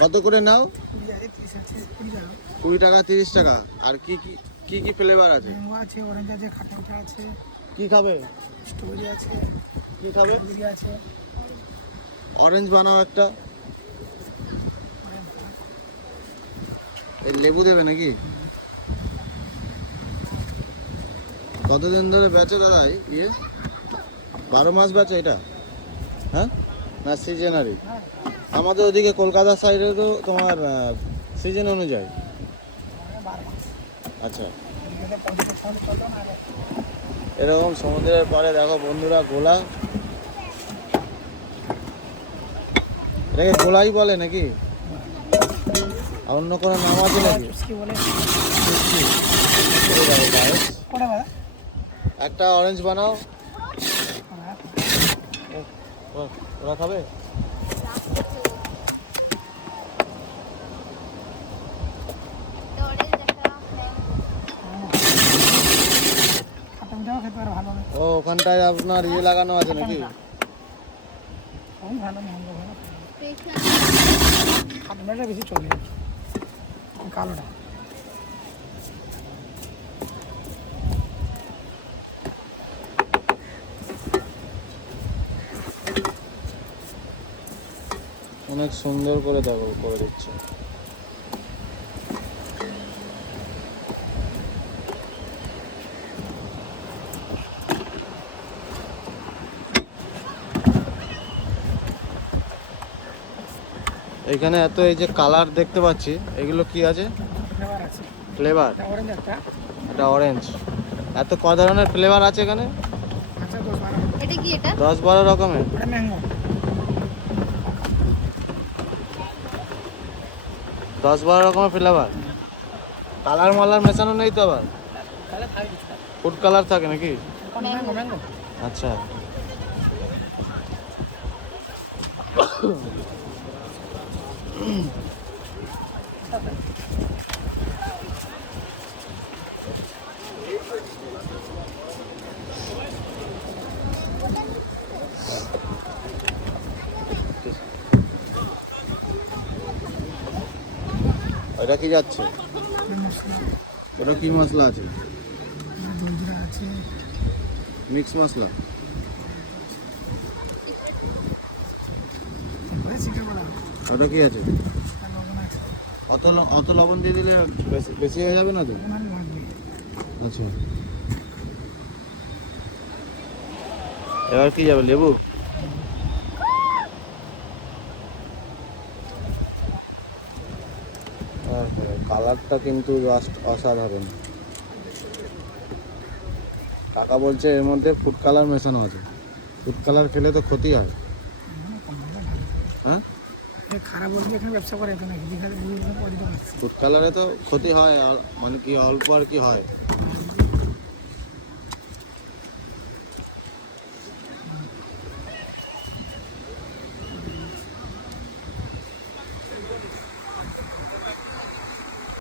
কত করে নাও? কুড়ি টাকা তিরিশ টাকা। আর কি কি কি কি ফ্লেভার আছে? আছে অরেঞ্জ আছে খাটা আছে। কি খাবে? স্ট্রবেরি আছে। কি খাবে? আছে। অরেঞ্জ বানাও একটা। এই লেবু দেবে নাকি? কতদিন ধরে বেচে দাদা ইয়ে? বারো মাস বেচে এটা? হ্যাঁ? না সিজনারি হ্যাঁ। আমাদের ওদিকে কলকাতা সাইডে তো তোমার সিজন অনুযায়ী। আচ্ছা। এরকম সমুদ্রের পরে দেখো বন্ধুরা, গোলা। এটাকে গোলাই বলে নাকি? আর অন্য কোনো নাম আছে নাকি? একটা অরেঞ্জ বানাও। ওরা খাবে? ও ওখানটায় আপনার ইয়ে লাগানো আছে নাকি? বেশি চলে কালোটা। অনেক সুন্দর করে দেখো করে দিচ্ছে। এখানে এত এই যে কালার দেখতে পাচ্ছি এগুলো কি আছে? ফ্লেভার এটা অরেঞ্জ একটা। অরেঞ্জ এত ক ধরনের ফ্লেভার আছে এখানে? আচ্ছা দশ বারো। এটা কি এটা? দশ বারো রকমের। দশ বারো রকমের ফ্লেভার কালার মালার মেশানো নেই তো আবার? ফুড কালার থাকে নাকি? আচ্ছা। ওটা কি যাচ্ছে? ওটা কি মশলা আছে? মিক্স মশলা? চিকেন ওটা কি আছে? অত অত লবণ দিয়ে দিলে বেশি হয়ে যাবে না তো? আচ্ছা। এবার কি যাবে, লেবু? কালারটা কিন্তু অসাধারণ। কাকা বলছে এর মধ্যে ফুড কালার মেশানো আছে। ফুড কালার খেলে তো ক্ষতি হয়। খারাপ বলতে এখানে ব্যবসা করে, এখানে তো ক্ষতি হয়, আর মানে কি অল্প আর কি হয়।